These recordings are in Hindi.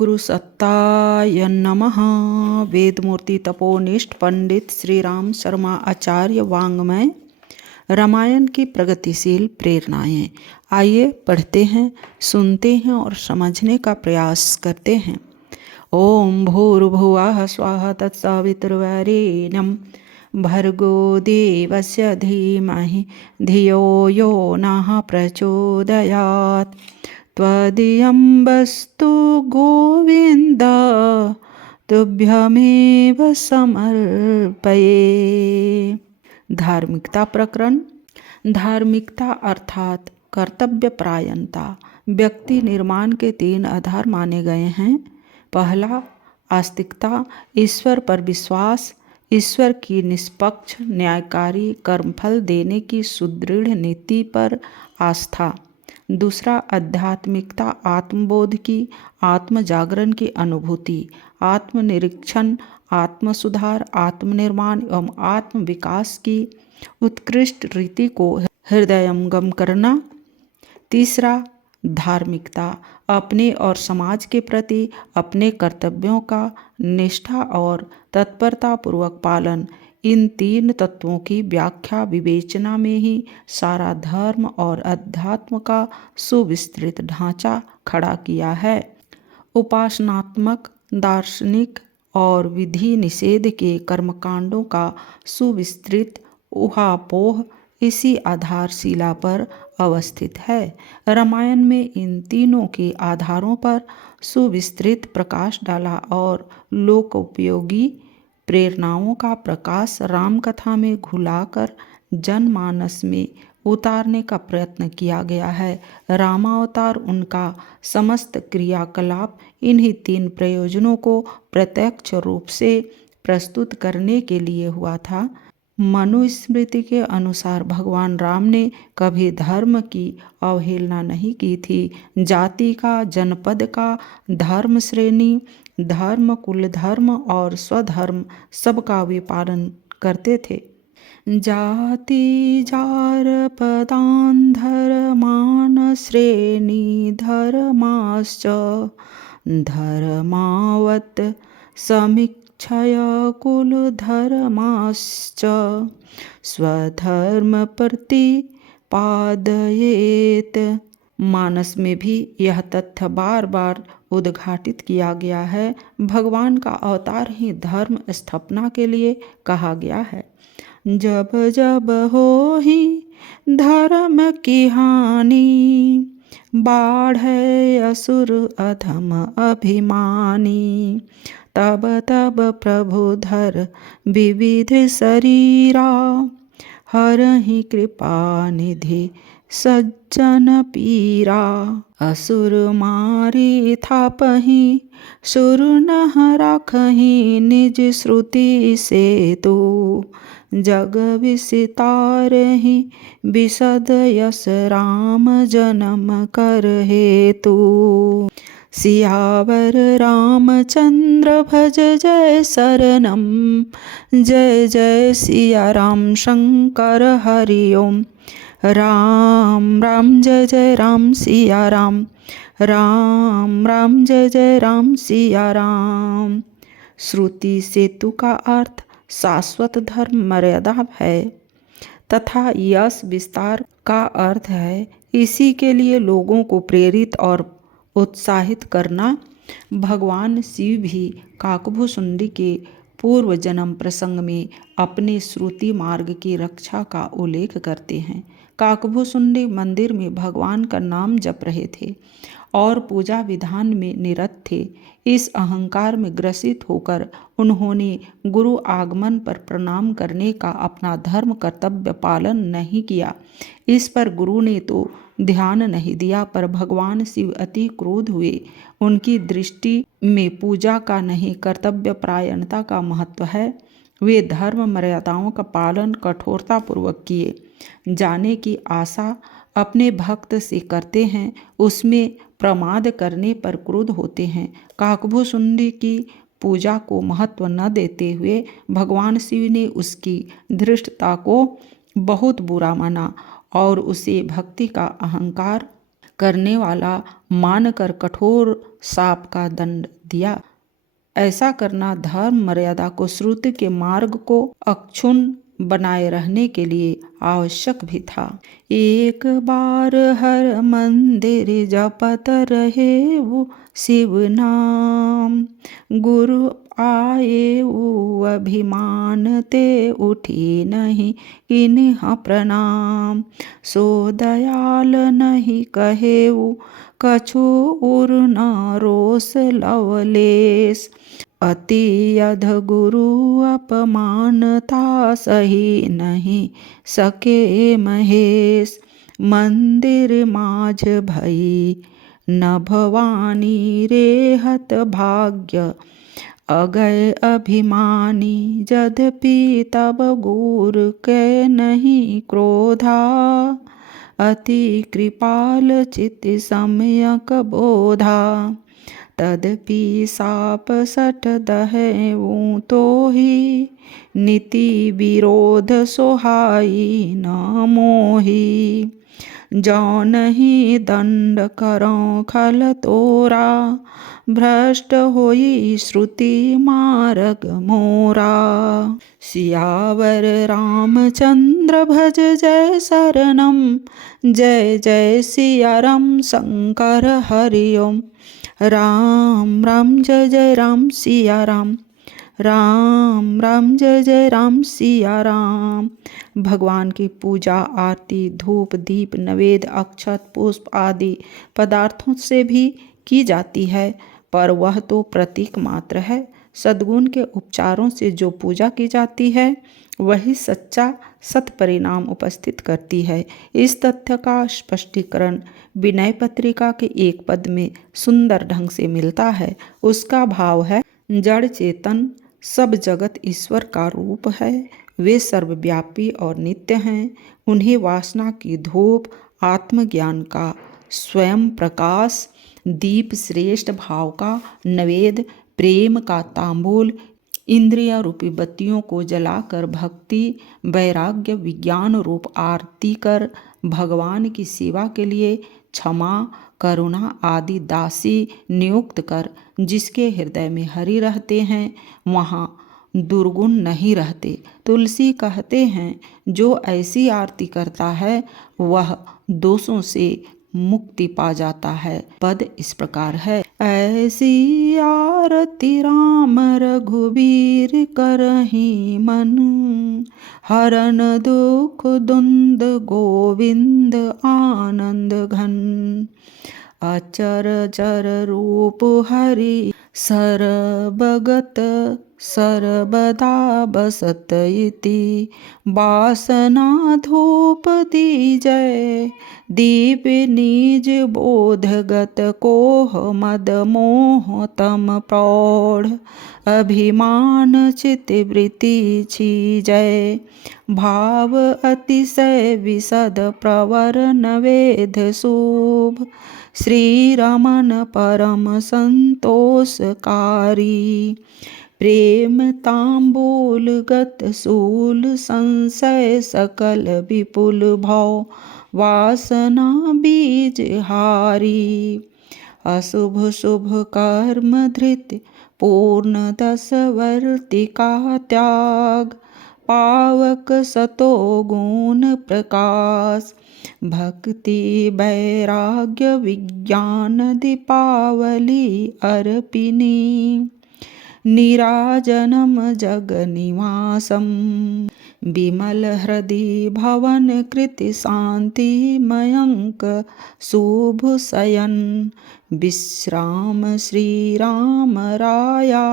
गुरु सत्ताय नमः। वेदमूर्ति तपोनिष्ठ पंडित श्री राम शर्मा आचार्य वाङ्मय। रामायण की प्रगतिशील प्रेरणाएं। आइए पढ़ते हैं, सुनते हैं और समझने का प्रयास करते हैं। ओम भूर्भुवः स्वः तत्सवितुर्वरेण्यं भर्गो देवस्य धीमहि धियो यो नः प्रचोदयात्। त्वदीयं वस्तु गोविंद तुभ्यमेव समर्पये। धार्मिकता प्रकरण। धार्मिकता अर्थात कर्तव्यपरायणता व्यक्ति निर्माण के 3 आधार माने गए हैं। पहला, आस्तिकता, ईश्वर पर विश्वास, ईश्वर की निष्पक्ष न्यायकारी कर्मफल देने की सुदृढ़ नीति पर आस्था। दूसरा, आध्यात्मिकता, आत्मबोध की, आत्म जागरण की अनुभूति, आत्मनिरीक्षण, आत्मसुधार, आत्मनिर्माण एवं आत्म विकास की उत्कृष्ट रीति को हृदयंगम करना। तीसरा, धार्मिकता, अपने और समाज के प्रति अपने कर्तव्यों का निष्ठा और तत्परतापूर्वक पालन। इन 3 तत्वों की व्याख्या विवेचना में ही सारा धर्म और अध्यात्म का सुविस्तृत ढांचा खड़ा किया है। उपासनात्मक, दार्शनिक और विधि निषेध के कर्मकांडों का सुविस्तृत ऊहापोह इसी आधारशिला पर अवस्थित है। रामायण में इन तीनों के आधारों पर सुविस्तृत प्रकाश डाला और लोकोपयोगी प्रेरणाओं का प्रकाश रामकथा में घुलाकर जनमानस में उतारने का प्रयत्न किया गया है। रामावतार, उनका समस्त क्रियाकलाप इन्हीं 3 प्रयोजनों को प्रत्यक्ष रूप से प्रस्तुत करने के लिए हुआ था। मनुस्मृति के अनुसार भगवान राम ने कभी धर्म की अवहेलना नहीं की थी। जाति का, जनपद का, धर्म श्रेणी, धर्म, कुल धर्म और स्वधर्म सबका वे पालन करते थे। जाति जार पदान धर्मान श्रेणी धर्माश्च धर्मावत समीक्षय कुल धर्माश्च स्वधर्म प्रतिपादयेत। मानस में भी यह तथ्य बार बार उद्घाटित किया गया है। भगवान का अवतार ही धर्म स्थापना के लिए कहा गया है। जब जब हो ही धर्म की हानि बाढ़े असुर अधम अभिमानी। तब तब प्रभु धर विविध शरीरा हरहि कृपा निधि सज्जन पीरा। असुर मारी थापहि सुर न राखहि निज श्रुति से तो जग विसितारहि विशद यस राम जन्म कर हेतु। सियावर रामचंद्र भज जय शरणम। जय जय सिया राम शंकर हरि ओम। राम राम जय जय राम सिया राम। राम राम जय जय राम सिया राम। श्रुति सेतु का अर्थ शाश्वत धर्म मर्यादा है तथा यश विस्तार का अर्थ है इसी के लिए लोगों को प्रेरित और उत्साहित करना। भगवान शिव भी काकभूषुंडी के पूर्व जन्म प्रसंग में अपने श्रुति मार्ग की रक्षा का उल्लेख करते हैं। काकभूषुंडी मंदिर में भगवान का नाम जप रहे थे और पूजा विधान में निरत थे। इस अहंकार में ग्रसित होकर उन्होंने गुरु आगमन पर प्रणाम करने का अपना धर्म कर्तव्य पालन नहीं किया। इस पर गुरु ने तो ध्यान नहीं दिया, पर भगवान शिव अति क्रोध हुए। उनकी दृष्टि में पूजा का नहीं कर्तव्य परायणता का महत्व है। वे धर्म मर्यादाओं का पालन कठोरतापूर्वक किए जाने की आशा अपने भक्त से करते हैं, उसमें प्रमाद करने पर क्रुद्ध होते हैं। काकभूषुंडी की पूजा को महत्व न देते हुए भगवान शिव ने उसकी धृष्टता को बहुत बुरा माना और उसे भक्ति का अहंकार करने वाला मानकर कठोर शाप का दंड दिया। ऐसा करना धर्म मर्यादा को, श्रुति के मार्ग को अक्षुण्ण बनाए रहने के लिए आवश्यक भी था। एक बार हर मंदिर जपत रहे वो शिव नाम, गुरु आए वो अभिमान ते उठी नहीं किन्ह प्रणाम। सो दयाल नहीं कहे वो कछु उर न रोष लवलेश, अति अध गुरु अपमानता सही नहीं सके महेश। मंदिर माझ भई न भवानी रेहत भाग्य, अगय अभिमानी यद्यपि तब गुर के नहीं क्रोधा। अति कृपाल चित सम्यक बोधा, तदपि साप सठ दहेऊ तो ही, नीति विरोध सोहाई न मोही। जो नहीं दंड करो खल तोरा, भ्रष्ट होई श्रुति मार्ग मोरा। सियावर रामचंद्र भज जय शरणम, जय जय सिया राम शंकर हरिओम। राम राम जय जय राम सिया राम, राम राम जय जय राम सिया राम। भगवान की पूजा आरती धूप दीप नवेद अक्षत पुष्प आदि पदार्थों से भी की जाती है, पर वह तो प्रतीक मात्र है। सद्गुण के उपचारों से जो पूजा की जाती है वही सच्चा सत परिणाम उपस्थित करती है। इस तथ्य का स्पष्टीकरण विनय पत्रिका के एक पद में सुंदर ढंग से मिलता है। उसका भाव है, जड़ चेतन सब जगत ईश्वर का रूप है, वे सर्वव्यापी और नित्य हैं। उन्हें वासना की धूप, आत्मज्ञान का स्वयं प्रकाश, दीप श्रेष्ठ भाव का नवेद, प्रेम का तांबूल, इंद्रिय रूपी बत्तियों को जलाकर भक्ति वैराग्य विज्ञान रूप आरती कर भगवान की सेवा के लिए क्षमा करुणा आदि दासी नियुक्त कर, जिसके हृदय में हरि रहते हैं वहाँ दुर्गुण नहीं रहते। तुलसी कहते हैं, जो ऐसी आरती करता है वह दोषों से मुक्ति पा जाता है। पद इस प्रकार है, ऐसी आरती राम रघुबीर करहि मन, हरन दुख दुंद गोविंद आनंद घन। अचर चर रूप हरि सर्वगत, सर्वदा बसत इति। वासना धूप दीजय, दीप निज बोधगत कोह मद मोह तम प्रौढ़। अभिमान चित वृत्ति छीजय, भाव अतिशय विशद प्रवर नवेद शुभ। श्री रमन परम संतोषकारी, प्रेम तांबूल गत शूल संशय सकल विपुल भव। वासना बीज हारी, अशुभ शुभ कर्म धृत पूर्ण दस वर्तिका त्याग। पावक सतो गुण प्रकाश, भक्ति वैराग्य विज्ञान दीपावली अर्पिणी। निराजनम जग निवासम, विमल हृदि भवन कृति शांति मयंक शुभ शयन। विश्राम श्री राम राया,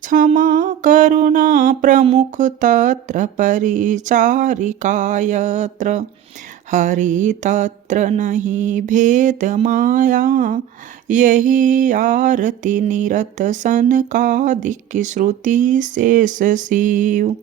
क्षमा करुणा प्रमुख तत्र परिचारिका यत्र। हरि तत्र नहीं भेद माया, यही आरती निरत सनकादिक श्रुति शेष शिव।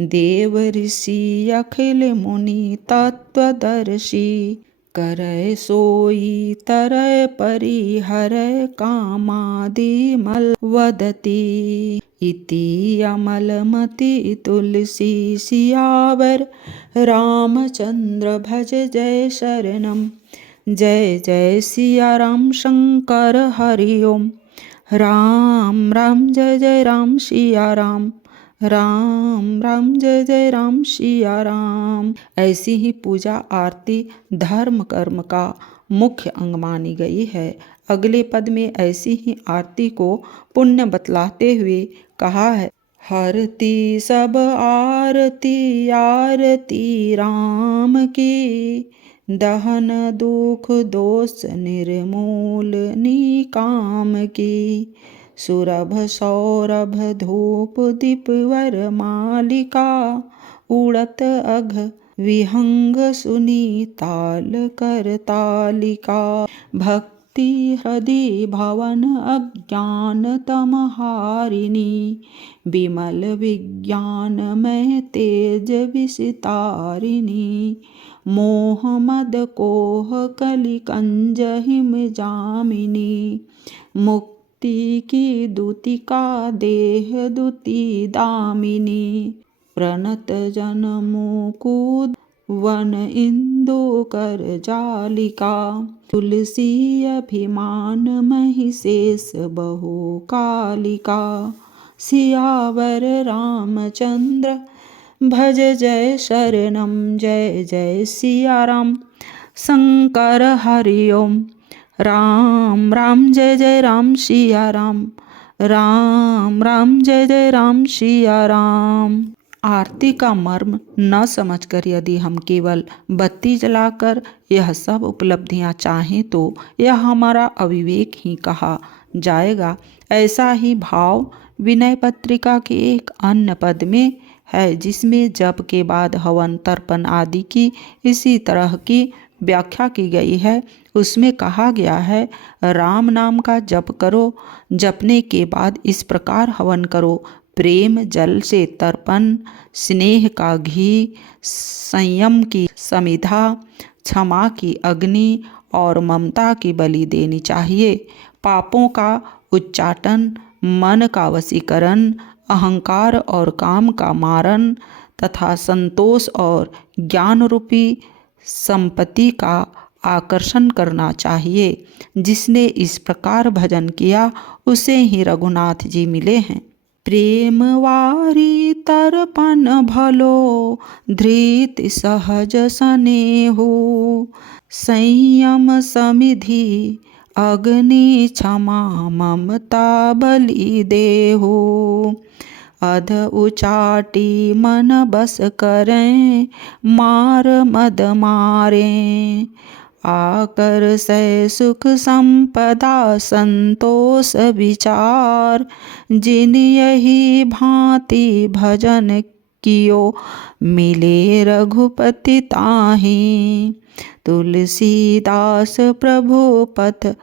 देव ऋषि अखिल मुनि तत्वदर्शी, करय सोई तरय परिहरय कामादि मल वदति। इति अमलमति तुलसी सियावर, रामचंद्र भज जय शरणम। जय जय सिया राम शंकर हरि ओम। राम राम जय जय राम सिया राम, राम राम जय जय राम सिया राम। ऐसी ही पूजा आरती धर्म कर्म का मुख्य अंग मानी गई है। अगले पद में ऐसी ही आरती को पुण्य बतलाते हुए कहा है, हरती सब आरती आरती राम की, दहन दुख दोष निर्मूल निकाम की, सुरभ सौरभ धूप दीप वर मालिका, उड़त अघ विहंग सुनी ताल कर तालिका, भक्ति हृदय भवन अज्ञान तम हारिणी, विमल विज्ञान में तेज विसितारिणी, मोह मद कोह कलि कंज हिम जामिनी, मुक्ति की दूतिका देह दूती दामिनी, प्रणत जन मुकुद वन इंदु कर जालिका, तुलसी अभिमान महिषेष बहु कालिका, सियावर रामचंद्र भज जय शरणम, जय जय सिया राम शंकर हरि ओम। राम राम जय जय राम सिया राम, राम राम जय जय राम सिया राम। आरती का मर्म न समझकर यदि हम केवल बत्ती जलाकर यह सब उपलब्धियां चाहें तो यह हमारा अविवेक ही कहा जाएगा। ऐसा ही भाव विनय पत्रिका के एक अन्य पद में है, जिसमें जप के बाद हवन तर्पण आदि की इसी तरह की व्याख्या की गई है। उसमें कहा गया है, राम नाम का जप करो, जपने के बाद इस प्रकार हवन करो, प्रेम जल से तर्पण, स्नेह का घी, संयम की समिधा, क्षमा की अग्नि और ममता की बलि देनी चाहिए। पापों का उच्चाटन, मन का वशीकरण, अहंकार और काम का मारण तथा संतोष और ज्ञान रूपी संपत्ति का आकर्षण करना चाहिए। जिसने इस प्रकार भजन किया उसे ही रघुनाथ जी मिले हैं। प्रेम वारी तर्पण भलो, धृति सहज स्नेहो, संयम समिधि अग्नि क्षमा ममता बलि देहो, अध उचाटी मन बस करें, मार मद मारें, आकर सै सुख संपदा संतोष विचार, जिन यही भांति भजन कियो मिले रघुपति ताहि, तुलसीदास प्रभु पथ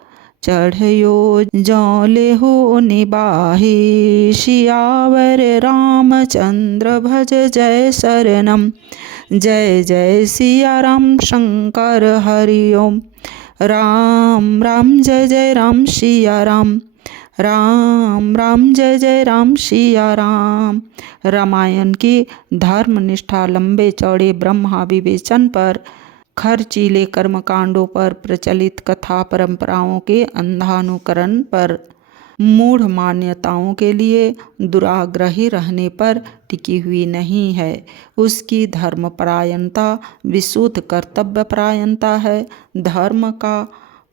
चढ़यो जौ लेहो निबाहि, सियावर रामचंद्र भज जय शरणम, जय जय सिया राम शंकर हरि ओम। राम राम जय जय राम सिया राम, राम राम जय जय राम सिया राम। रामायण की धर्मनिष्ठा लंबे चौड़े ब्रह्मा विवेचन पर, खर्चीले कर्मकांडों पर, प्रचलित कथा परंपराओं के अंधानुकरण पर, मूढ़ मान्यताओं के लिए दुराग्रही रहने पर टिकी हुई नहीं है। उसकी धर्मपरायणता विशुद्ध कर्तव्यपरायणता है। धर्म का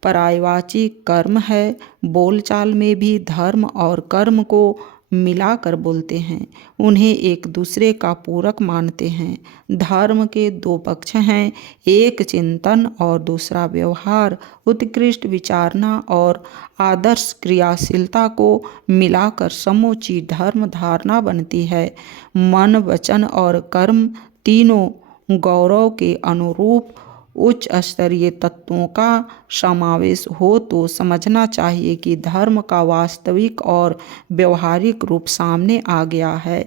पर्यायवाची कर्म है। बोलचाल में भी धर्म और कर्म को मिलाकर बोलते हैं, उन्हें एक दूसरे का पूरक मानते हैं। धर्म के दो पक्ष हैं, एक चिंतन और दूसरा व्यवहार। उत्कृष्ट विचारना और आदर्श क्रियाशीलता को मिलाकर समूची धर्म धारणा बनती है। मन, वचन और कर्म तीनों गौरव के अनुरूप उच्च स्तरीय तत्वों का समावेश हो तो समझना चाहिए कि धर्म का वास्तविक और व्यवहारिक रूप सामने आ गया है।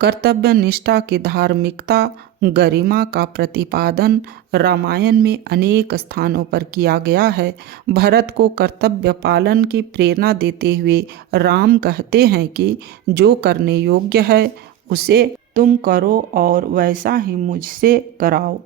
कर्तव्य निष्ठा की धार्मिकता गरिमा का प्रतिपादन रामायण में अनेक स्थानों पर किया गया है। भरत को कर्तव्य पालन की प्रेरणा देते हुए राम कहते हैं कि जो करने योग्य है उसे तुम करो और वैसा ही मुझसे कराओ।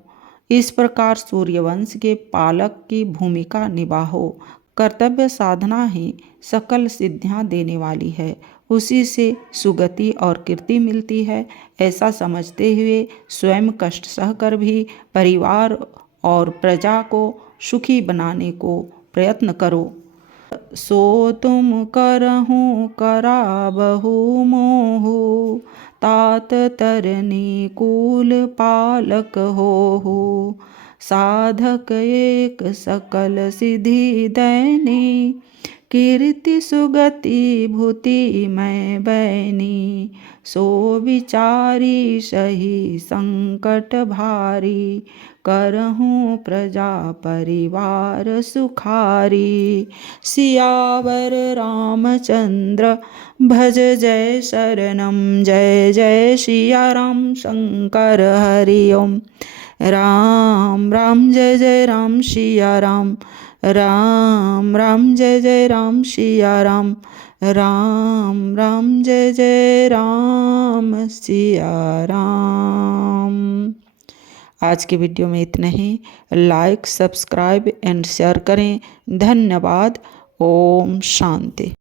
इस प्रकार सूर्यवंश के पालक की भूमिका निभाओ। कर्तव्य साधना ही सकल सिद्धियां देने वाली है, उसी से सुगति और कीर्ति मिलती है। ऐसा समझते हुए स्वयं कष्ट सहकर भी परिवार और प्रजा को सुखी बनाने को प्रयत्न करो। सो तुम करहूँ कराबहु मोहु, तात तरनी कुल पालक होहु। साधक एक सकल सिद्धि दैनी, कीर्ति सुगति भूति मैं बैनी। सो विचारी सही संकट भारी, करहूँ प्रजा परिवार सुखारी। सियावर रामचंद्र भज जय शरणम, जय जय सिया राम शंकर हरि ओम। राम राम जय जय राम सिया राम, राम राम जय जय राम सिया राम, राम राम जय जय राम सिया राम। आज के वीडियो में इतना ही। लाइक, सब्सक्राइब एंड शेयर करें। धन्यवाद। ओम शांति।